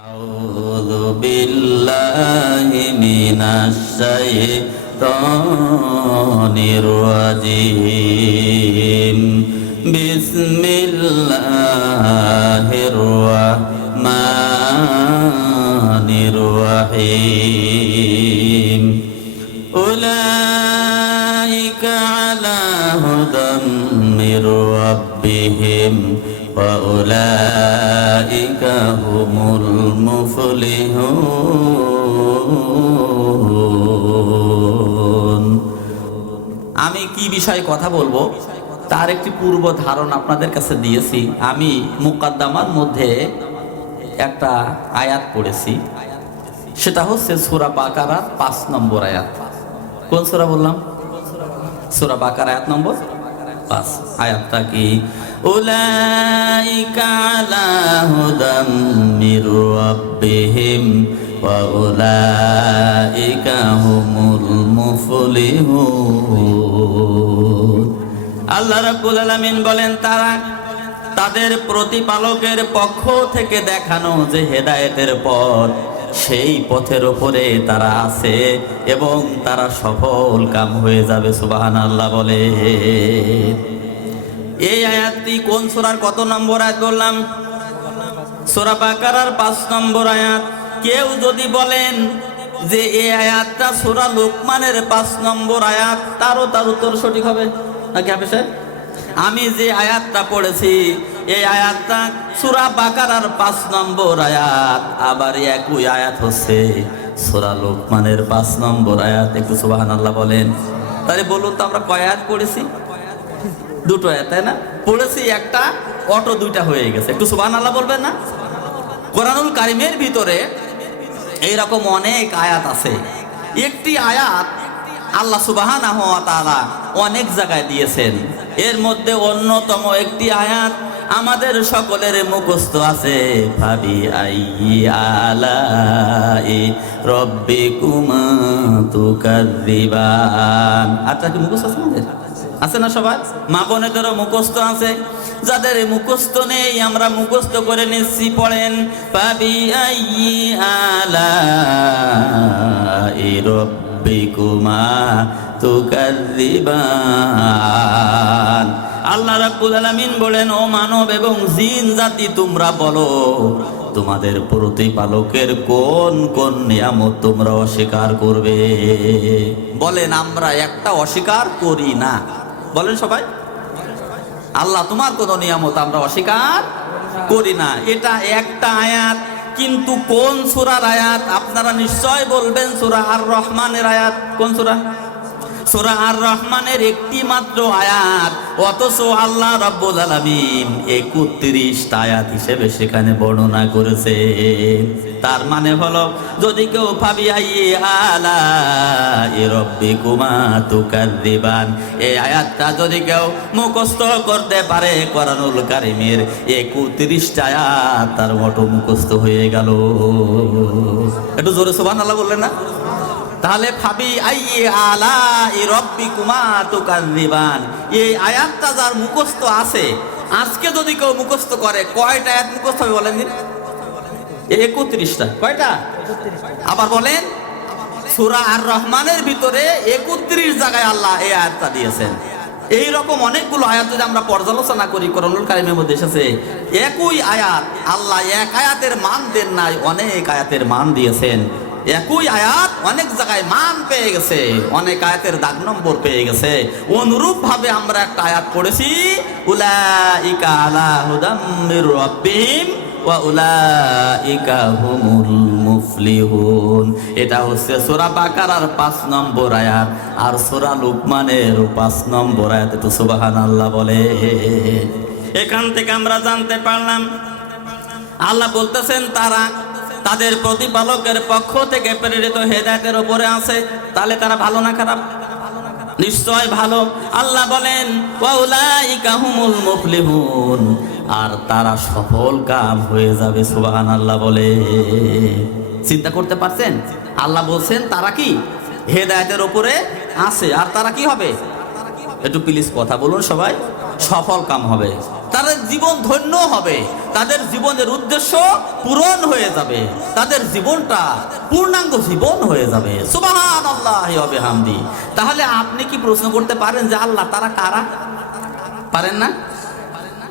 أعوذ بالله من الشيطان الرجيم بسم الله الرحمن الرحيم أولئك على هدى من ربهم وأولئك هم المفلحون আমি কি বিষয়ে কথা বলবো তার একটি পূর্ব ধারণা আপনাদের কাছে দিয়েছি আমি মুকাদ্দামার মধ্যে একটা আয়াত পড়েছি সেটা হচ্ছে সুরা বাকারার পাঁচ নম্বর আয়াত কোন সুরা বললাম সুরা বাকার আয়াত নম্বর পাঁচ আয়াতটা কি আলা হুদাম মির রাব্বিহিম ওয়া উলাইকা হুমুল মুফলিহুন। আল্লাহ রাব্বুল আলামিন বলেন, তারা তাদের প্রতিপালকের পক্ষ থেকে দেখানো যে হেদায়েতের পথ, সেই পথের ওপরে তারা আছে এবং তারা সফল কাম হয়ে যাবে সুবাহান আল্লাহ বলে। এই আয়াতটি কোন সোরার কত নম্বর আয়াত বললাম? সূরা বাকারার পাঁচ নম্বর আয়াত। কেউ যদি বলেন যে এই আয়াতটা সোরা লোকমানের পাঁচ নম্বর আয়াত, তারও তার উত্তর সঠিক হবে। নাকি হাফেজ সাহেব? আমি যে আয়াতটা পড়েছি, এই আয়াতটা সূরা বাকারার পাঁচ নম্বর আয়াত। আবার একই আয়াত হচ্ছে সূরা লোকমানের পাঁচ নম্বর আয়াত। একটু সুবহানাল্লাহ বলেন। তাহলে বলুন তো, আমরা কয় আয়াত পড়েছি? দুটো তাই না? পড়েছি একটা, অটো দুইটা হয়ে গেছে। একটু সুবান আল্লাহ বলবেন না? কোরআনুল কারিমের ভিতরে এইরকম অনেক আয়াত আছে। একটি আয়াত আল্লাহ সুবাহানা অনেক জায়গায় দিয়েছেন। এর মধ্যে অন্যতম একটি আয়াত আমাদের সকলের মুখস্থ আছে। ভাবি আই তুকাদ্দিবান আচ্ছা কি মুখস্থ আছে আমাদের? আছে না সবাই? মা বোনেদেরও মুখস্থ আছে। যাদের মুখস্থ নেই, আমরা মুখস্থ করে নিচ্ছি, পড়েন, পাবি আলা রব্বিকুমা তুকাদ্দিবান আল্লাহ রাব্বুল আলামিন বলেন, ও মানব এবং জিন জাতি, তোমরা বলো, তোমাদের প্রতিপালকের কোন কোন নিয়ামত তোমরা অস্বীকার করবে? বলেন, আমরা একটা অস্বীকার করি না। বলেন সবাই। আল্লাহ তোমার কোন নিয়ামত আমরা অস্বীকার করি না। এটা একটা আয়াত, কিন্তু কোন সুরার আয়াত? আপনারা নিশ্চয় বলবেন সুরা আর রহমানের আয়াত। কোন সুরা? সুরা আর রহমানের একটি মাত্র আয়াত। অথচ আল্লাহ রাব্বুল আলামিন একত্রিশটা আয়াত হিসেবে সেখানে বর্ণনা করেছে তার মানে হলো, যদি কেউ ভাবি আলা এ রব্বি তুকাদ্দিবান এই আয়াতটা যদি কেউ মুখস্থ করতে পারে, কোরআনুল কারিমের একত্রিশটা আয়াত তার মতো মুখস্থ হয়ে গেল। একটু জোরে সুবহানাল্লাহ বললেন না? তাহলে ভাবি, আইয়ে আলা ই রব্বি কুমা তুকাদ্দিবান এই আয়াতটা যার মুখস্থ আছে, আজকে যদি কেউ মুখস্থ করে, কয়টা আয়াত মুখস্থ হবে বলেন একত্রিশটা। কয়টা? আবার বলেন, সুরা আর রহমানের ভিতরে একত্রিশ জায়গায় আল্লাহ এই আয়াতটা দিয়েছেন। এই রকম অনেকগুলো আয়াত যদি আমরা পর্যালোচনা করি করণুল কারিমের মধ্যে এসেছে, একই আয়াত আল্লাহ এক আয়াতের মান দেন নাই, অনেক আয়াতের মান দিয়েছেন। একই আয়াত অনেক জায়গায় মান পেয়ে গেছে, অনেক আয়াতের দাগ নম্বর পেয়ে গেছে। অনুরূপ ভাবে আমরা একটা আয়াত পড়েছি, উলাইকা আলা হুদাম মির রাব্বিহিম এটা হচ্ছে সূরা বাকারার 5 নম্বর আয়াত, আর সূরা লুকমানের 5 নম্বর আয়াত একটু সুবহানাল্লাহ বলে। এখান থেকে আমরা জানতে পারলাম, আল্লাহ বলতেছেন, তারা তাদের প্রতিপালকের পক্ষ থেকে প্রেরিত হেদায়েতের উপরে আছে। তাহলে তারা ভালো না খারাপ? নিশ্চয় ভালো। আল্লাহ বলেন আর তারা সফল কাম হয়ে যাবে সুবাহান আল্লাহ বলে। চিন্তা করতে পারছেন? আল্লাহ বলছেন, তারা কি? হেদায়েতের উপরে আছে। আর তারা কি হবে? একটু প্লিজ কথা বলুন সবাই। সফল কাম হবে। তাদের জীবন ধন্য হবে। তাদের জীবনের উদ্দেশ্য পূরণ হয়ে যাবে। তাদের জীবনটা পূর্ণাঙ্গ জীবন হয়ে যাবে। সুবাহান আল্লাহ হবে হামদি তাহলে আপনি কি প্রশ্ন করতে পারেন যে আল্লাহ তারা কারা? পারেন না?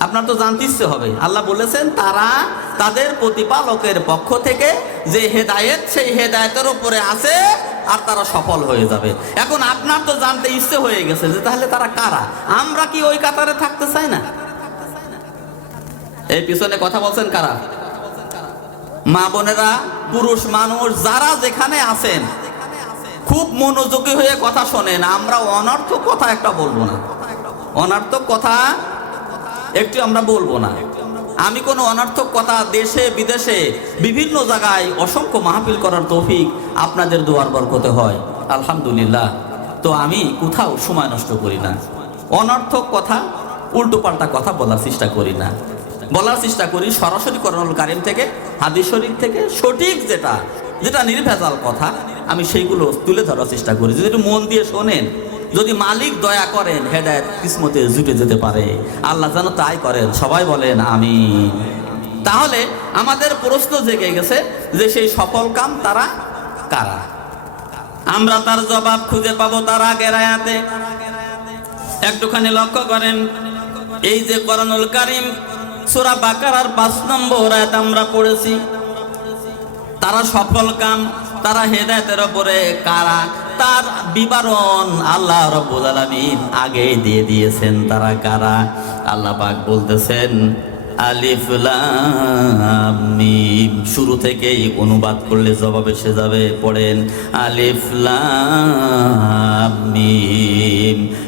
আপনার তো জানতে ইচ্ছে হবে। আল্লাহ বলেছেন, তারা তাদের প্রতিপালকের পক্ষ থেকে যে হেদায়েত, সেই হেদায়েতের উপরে আছে আর তারা সফল হয়ে যাবে। এখন আপনার তো জানতে ইচ্ছে হয়ে গেছে যে তাহলে তারা কারা? আমরা কি ওই কাতারে থাকতে চাই না? এই পিছনে কথা বলছেন কারা? মা বোনেরা, পুরুষ মানুষ, যারা যেখানে আছেন, খুব মনোযোগী হয়ে কথা শোনেন। আমরা অনর্থক কথা একটা বলব না। অনর্থক কথা একটু আমরা বলব না। আমি কোনো অনর্থক কথা দেশে, বিদেশে, বিভিন্ন জায়গায় অসংখ্য মাহফিল করার তৌফিক আপনাদের দোয়ার বরকতে হয়। আলহামদুলিল্লাহ। তো আমি কোথাও সময় নষ্ট করি না। অনর্থক কথা, উল্টোপাল্টা কথা বলার চেষ্টা করি না। বলার চেষ্টা করি, সরাসরি করণুল কারিম থেকে, হাদিস শরীফ থেকে সঠিক যেটা যেটা নির্ভেজাল কথা, আমি সেইগুলো তুলে ধরার চেষ্টা করি। যদি মন দিয়ে শোনেন, যদি মালিক দয়া করেন, হেদায়ত কিসমতে জুটে যেতে পারে। আল্লাহ যেন তাই করেন, সবাই বলেন আমি তাহলে আমাদের প্রশ্ন জেগে গেছে যে সেই সফল কাম তারা কারা? আমরা তার জবাব খুঁজে পাবো তার আগের আয়াতে। একটুখানি লক্ষ্য করেন, এই যে করণুল কারিম সুরা বাকারার পাঁচ নম্বর আয়াত আমরা পড়েছি। তারা সফল কাম, তারা হেদায়তের ওপরে কারা? তার বিবরণ আল্লাহ রব্বুল আলামিন আগে দিয়ে দিয়েছেন, তারা কারা? আল্লাহ পাক বলতেছেন, আলিফ লাম মিম। শুরু থেকেই অনুবাদ করলে জবাব এসে যাবে, পড়েন, আলিফ লাম মিম।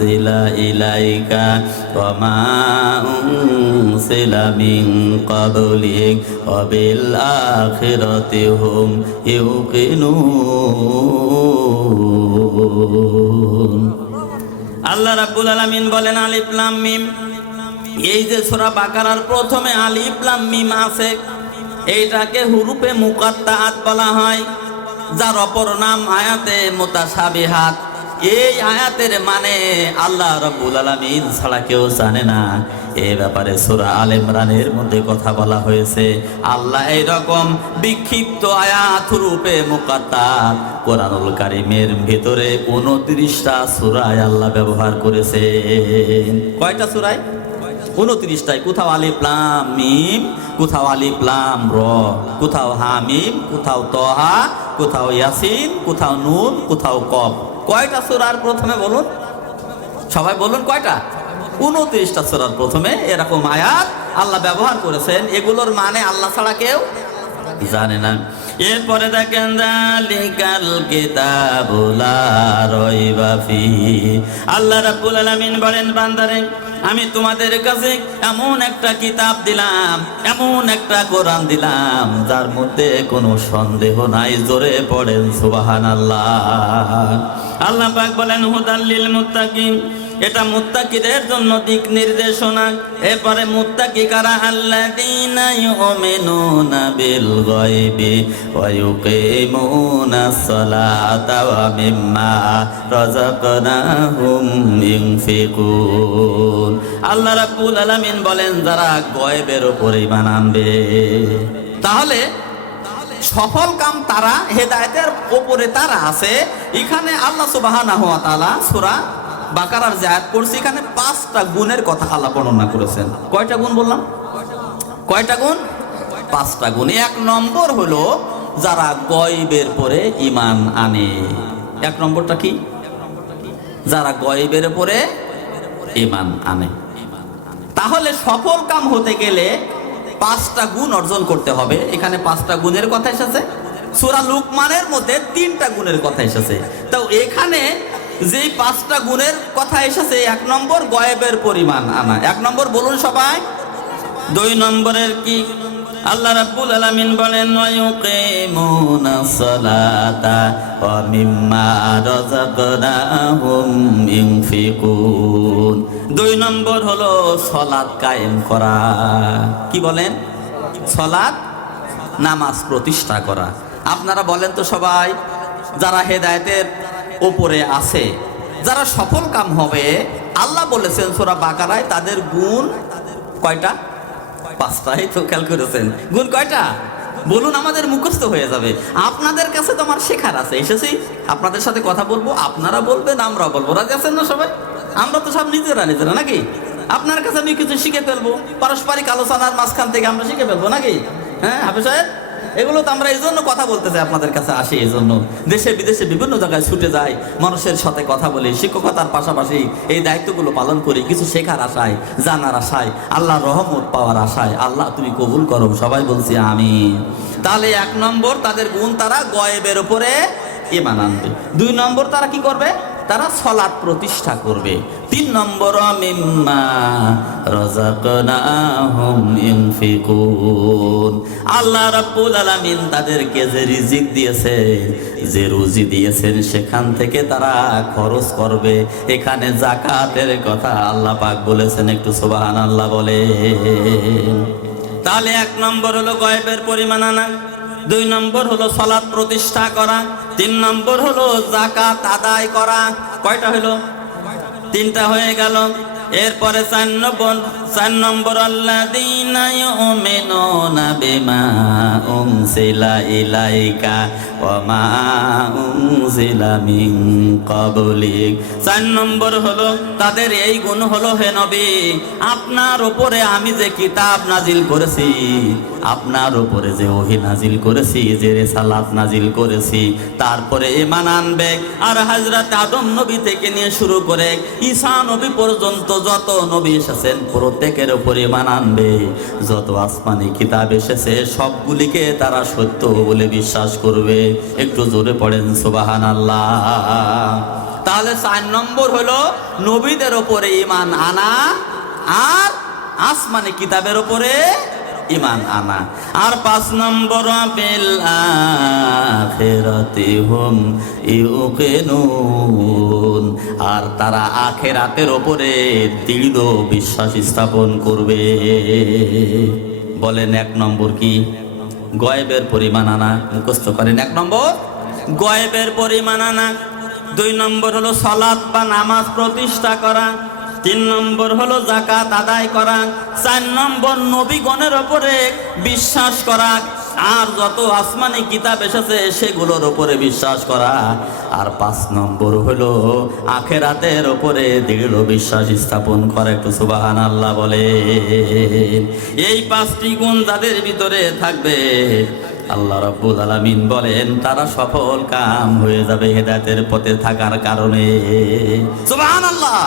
أنزل إليك وما أنزل من قبلك وبالآخرة هم يوقنون আল্লাহ রাব্বুল আলামিন বলেন আলিফ লাম মিম এই যে সূরা বাকারার প্রথমে আলিফ লাম মিম আছে এইটাকে হুরুফে মুকাত্তাআত বলা হয় যার অপর নাম আয়াতে মুতাসাবিহাত এই আয়াতের মানে আল্লাহ রাব্বুল আলামিন ছাড়া কেউ জানে না। এ ব্যাপারে সূরা আল ইমরানের মধ্যে কথা বলা হয়েছে, আল্লাহ এই রকম বিক্ষিপ্ত আয়াত রূপে মুকাত্তাত কোরআনুল কারিমের ভিতরে 29টা সূরায় আল্লাহ ব্যবহার করেছে কয়টা সূরায় উনত্রিশটায় কোথাও আলিফ, লাম, মিম, কোথাও আলিফ, লাম, র, কোথাও হামিম কোথাও তহা কোথাও ইয়াসিন, কোথাও নুন, কোথাও কব কয়টা সুরার প্রথমে বলুন? সবাই বলুন কয়টা? উনত্রিশটা সুরার প্রথমে এরকম আয়াত আল্লাহ ব্যবহার করেছেন। এগুলোর মানে আল্লাহ ছাড়া কেউ জানে না। এরপরে দেখেন জালিকাল কিতাবুলা রইবা ফি। আল্লাহ রাব্বুল আলামিন বলেন, বান্দারে, আমি তোমাদের কাছে এমন একটা কিতাব দিলাম, এমন একটা কোরআন দিলাম, যার মধ্যে কোনো সন্দেহ নাই, জোরে পড়েন সুবহানাল্লাহ। আল্লাহ পাক বলেন হুদাল্লিল মুত্তাকিন এটা মুত্তাকিদের জন্য দিক নির্দেশনা। এরপরে মুত্তাকি কারা? আল্লাযীনা ইউমিনুনা বিল গায়বি ওয়া ইউকিমুনাস সালাতা ওয়া মিম্মা রাযাকনাহুম ইউনফিকুন আল্লাহ রাব্বুল আলামিন বলেন, যারা গয়বের উপর ঈমান আনবে, তাহলে সফল কাম তারা, হেদায়েতের ওপরে তারা আছে। এখানে আল্লাহ তাআলা সূরা বাকারার যে আয়াত পড়ছি, এখানে পাঁচটা গুণের কথা আল্লাহ বর্ণনা করেছেন। কয়টা গুণ বললাম? কয়টা গুণ? পাঁচটা গুণ। এক নম্বর হলো যারা গয়বের পরে ইমান আনে। এক নম্বরটা কি? যারা গয়বের পরে ইমান আনে। তাহলে সফল কাম হতে গেলে পাঁচটা গুণ অর্জন করতে হবে। এখানে পাঁচটা গুণের কথা এসেছে। সুরা লুকমানের মধ্যে তিনটা গুণের কথা এসেছে। তো এখানে যেই পাঁচটা গুণের কথা এসেছে, এক নম্বর গয়েবের পরিমাণ আনা। এক নম্বর বলুন সবাই। দুই নম্বরের কি? আল্লাহ রাব্বুল আলামিন বলেন, ওয়ায়ুকিমুনা সালাতা ওয়া মিম্মা রাযাকনাহুম ইউনফিকুন দুই নম্বর হলো সালাত কায়েম করা। কি বলেন? সালাত নামাজ প্রতিষ্ঠা করা। আপনারা বলেন তো সবাই, যারা হেদায়েতের উপরে আছে। যারা সফল কাম হবে, আল্লাহ বলেছেন সোরা বাকারায় তাদের গুণ কয়টা? পাঁচটাই তো খেয়াল করেছেন। গুণ কয়টা? বলুন, আমাদের মুখস্থ হয়ে যাবে। আপনাদের কাছে তো আমার শেখার আছে। এসেছি, আপনাদের সাথে কথা বলব। আপনারা বলবেন, আমরাও বলব। রাজি আছেন না সবাই? আমরা তো সব নিজেরা নিজেরা, নাকি? আপনার কাছে আমি কিছু শিখে ফেলব। পারস্পরিক আলোচনার মাঝখান থেকে আমরা শিখে ফেলব, নাকি? হ্যাঁ হাফিজ সাহেব? এগুলো তো আমরা এই জন্য কথা বলতে চাই আপনাদের কাছে আসি এই জন্য দেশে বিদেশে বিভিন্ন জায়গায় ছুটে যাই, মানুষের সাথে কথা বলি শিক্ষকতার পাশাপাশি এই দায়িত্বগুলো পালন করি, কিছু শেখার আশায়, জানার আশায়, আল্লাহ রহমত পাওয়ার আশায়, আল্লাহ তুমি কবুল করো, সবাই বলছি আমি তাহলে এক নম্বর তাদের গুণ তারা গয়েবের উপরে ইমান আনবে। দুই নম্বর তারা কি করবে? তারা সলাৎ প্রতিষ্ঠা করবে। তিন নম্বর মিম্মা রাযাকনাহুম ইউনফিকুন আল্লাহ রাব্বুল আলামিন তাদেরকে যে রিজিক দিয়েছেন যে রুজি দিয়েছেন, সেখান থেকে তারা খরচ করবে। এখানে জাকাতের কথা আল্লাহ পাক বলেছেন, একটু সুবহানাল্লাহ বলে তাহলে এক নম্বর হলো গয়েবের পরিমাণ আনা, দুই নম্বর হলো সলাৎ প্রতিষ্ঠা করা, তিন নম্বর হলো জাকাত আদায় করা। কয়টা হলো? তিনটা হয়ে গেল। এরপরে চার নম্বর চার নম্বর উনজিলা মিন চার নম্বর হলো, তাদের এই গুণ হে আপনার উপরে আমি যে কিতাব নাজিল করেছি, আপনার উপরে যে ওহি নাজিল করেছি, যে রেসালাত নাজিল করেছি, তারপরে ইমান আনবে। আর হাজরাত আদম নবী থেকে নিয়ে শুরু করে ঈসা নবী পর্যন্ত যত নবী এসেছেন প্রত্যেকের উপর ইমান আনবে। যত আসমানি কিতাব এসেছে, সবগুলিকে তারা সত্য বলে বিশ্বাস করবে। একটু জোরে পড়েন সুবাহান আল্লাহ তাহলে চার নম্বর হলো, নবীদের ওপরে ইমান আনা আর আসমানি কিতাবের উপরে ইমান আনা। আর পাঁচ নম্বর বিল আখিরাতি হুম ইউকিনুন। আর তারা আখেরাতের ওপরে দৃঢ় বিশ্বাস স্থাপন করবে। বলেন এক নম্বর কি? গয়েবের পরিমাণ আনা। মুখস্থ করেন এক নম্বর। গয়েবের পরিমাণ আনা। দুই নম্বর হলো সলাৎ বা নামাজ প্রতিষ্ঠা করা। তিন নম্বর হলো জাকাত আদায় করা, চার নম্বর নবীগণের ওপরে বিশ্বাস করা, আর যত আসমানি কিতাব এসেছে সেগুলোর ওপরে বিশ্বাস করা। আর পাঁচ নম্বর হলো আখেরাতের ওপরে দৃঢ় বিশ্বাস স্থাপন করা, একটু সুবাহান আল্লাহ বলে এই পাঁচটি গুণ যাদের ভিতরে থাকবে, আল্লাহ রাব্বুল আলামিন বলেন, তারা সফল কাম হয়ে যাবে হেদায়তের পথে থাকার কারণে। সুবহানাল্লাহ!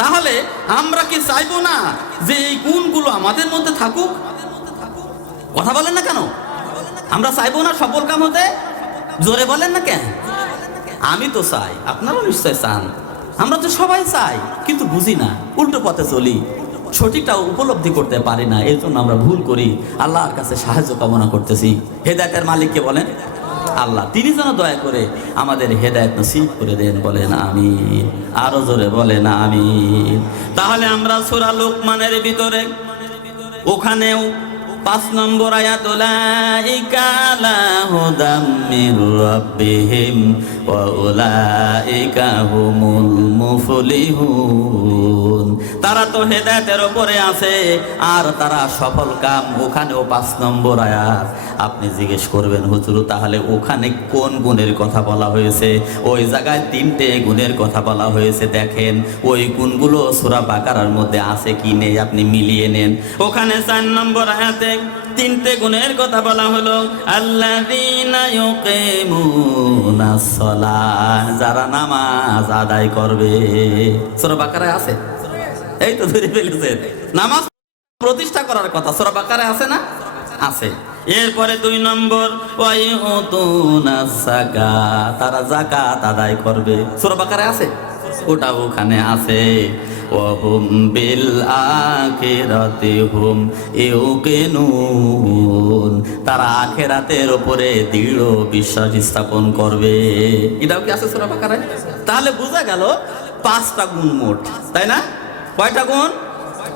তাহলে আমরা কি চাইব না যে এই গুণগুলো আমাদের মধ্যে থাকুক? কথা বলেন না কেন? আমরা চাইব না সফল কাম হতে? জোরে বলেন না কেন? আমি তো চাই, আপনারাও নিশ্চয় চান। আমরা তো সবাই চাই, কিন্তু বুঝি না, উল্টো পথে চলি। সঠিকটা উপলব্ধি করতে পারি না এই জন্য আমরা ভুল করি। আল্লাহর কাছে সাহায্য কামনা করতেছি। হেদায়তের মালিককে বলেন। আল্লাহ। তিনি যেন দয়া করে আমাদের হেদায়ত নসিব করে দেন, বলেন আমি আরও জোরে বলেন আমি তাহলে আমরা সুরা লোকমানের ভিতরে, ওখানেও পাঁচ নম্বর আয়াত, উলাইকা তারা তো হেদায়েতের ওপরে আছে, আর তারা সফল কাম ওখানেও পাঁচ নম্বর আয়াত। আপনি জিজ্ঞেস করবেন, হুজুর, তাহলে ওখানে কোন গুণের কথা বলা হয়েছে? ওই জায়গায় তিনটে গুণের কথা বলা হয়েছে, দেখেন, ওই গুণগুলো সূরা বাকারার মধ্যে আছে কি নেই আপনি মিলিয়ে নেন। ওখানে চার নম্বর আয়াতে তিনটে গুণের কথা বলা হলো ইউকিমুনাস যারা নামাজ আদায় করবে। সূরা বাকারায় আছে? এই তো ধরে ফেলেছেন। নামাজ প্রতিষ্ঠা করার কথা, সূরা বাকারায় আছে না? আছে। এরপরে দুই নম্বর তারা যাকাত আদায় করবে। সূরা বাকারায় আছে? ওটা ওখানে আছে। ওহুম বিল আখিরাতি তারা আখেরাতের উপরে দৃঢ় বিশ্বাস স্থাপন করবে। এটাও কি আছে সূরা বাকারায়? তাহলে বোঝা গেল, পাঁচটা গুণ মোট, তাই না? কয়টা গুণ?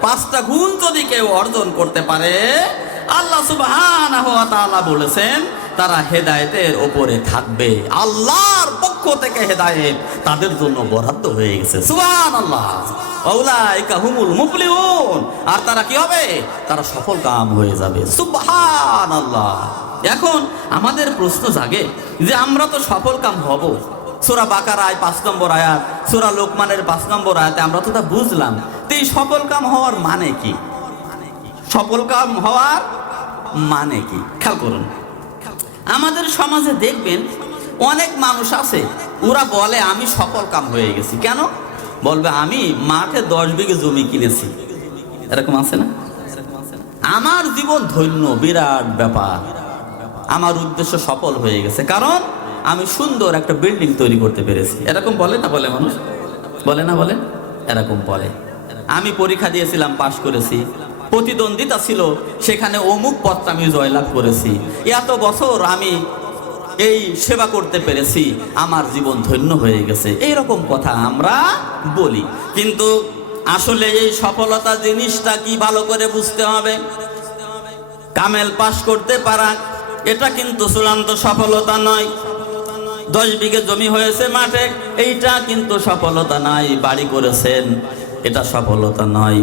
পাঁচটা গুণ যদি কেউ অর্জন করতে পারে, আল্লাহ তাআলা বলেছেন, তারা হেদায়েতের ওপরে থাকবে। আল্লাহর পক্ষ থেকে হেদায়েত তাদের জন্য বরাদ্দ হয়ে গেছে। সুবহানাল্লাহ। আউলাইকা হুমুল মুফলিহুন। আর তারা কি হবে? তারা সফল কাম হয়ে যাবে। সুবহানাল্লাহ। এখন আমাদের প্রশ্ন জাগে যে আমরা তো সফল কাম হব। সুরা বাকার আয় পাঁচ নম্বর আয়াত, সুরা লোকমানের পাঁচ নম্বর আয়াতে আমরা তো তা বুঝলাম। তো এই সফল কাম হওয়ার মানে কি? সফল কাম হওয়ার মানে কি? খেয়াল করুন। আমাদের সমাজে দেখবেন, অনেক মানুষ আছে, ওরা বলে, আমি সফল কাম হয়ে গেছি। কেন? বলবে, আমি মাঠে দশ বিঘে জমি কিনেছি। এরকম আছে না? আমার জীবন ধন্য, বিরাট ব্যাপার। আমার উদ্দেশ্য সফল হয়ে গেছে। কারণ আমি সুন্দর একটা বিল্ডিং তৈরি করতে পেরেছি। এরকম বলে না বলে মানুষ? বলে না বলে? এরকম বলে। আমি পরীক্ষা দিয়েছিলাম, পাশ করেছি। প্রতিদ্বন্দ্বিতা ছিল, সেখানে অমুক পদটা আমি জয়লাভ করেছি। এত বছর আমি এই সেবা করতে পেরেছি, আমার জীবন ধন্য হয়ে গেছে। এইরকম কথা আমরা বলি। কিন্তু আসলে এই সফলতা জিনিসটা কি ভালো করে বুঝতে হবে? কামেল পাশ করতে পারা, এটা কিন্তু চূড়ান্ত সফলতা নয়। দশ বিঘে জমি হয়েছে মাঠে, এইটা কিন্তু সফলতা নয় বাড়ি করেছেন, এটা সফলতা নয়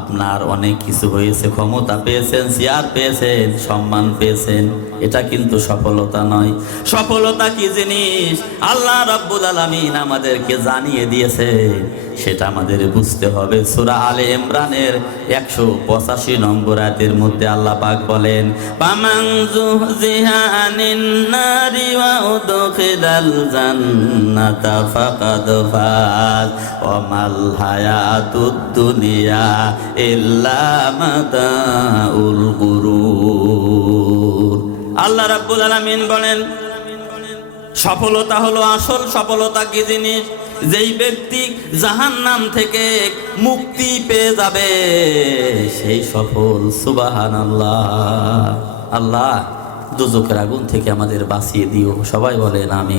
আপনার অনেক কিছু হয়েছে, ক্ষমতা পেয়েছেন, চেয়ার পেয়েছেন, সম্মান পেয়েছেন, এটা কিন্তু সফলতা নয় সফলতা কি জিনিস? আল্লাহ রাব্বুল আলামিন আমাদেরকে জানিয়ে দিয়েছে সেটা আমাদের বুঝতে হবে। সূরা আলে ইমরানের একশো পঁচাশি নম্বর আয়াতের মধ্যে আল্লাহ পাক বলেন পামান জুহজিহা আনিন জান্নাতা ফাকাদ ফাজ। ওয়া মাল হায়াতুদ দুনিয়া ইল্লা মাতাউল গুরুর। আল্লাহ রাব্বুল আলামিন বলেন, সফলতা হলো আসল সফলতা কি জিনিস? যেই ব্যক্তি জাহান নাম থেকে মুক্তি পেয়ে যাবে, সেই সফল সুবাহান আল্লাহ আল্লাহ দুজকের আগুন থেকে আমাদের বাঁচিয়ে দিও। সবাই বলেন আমি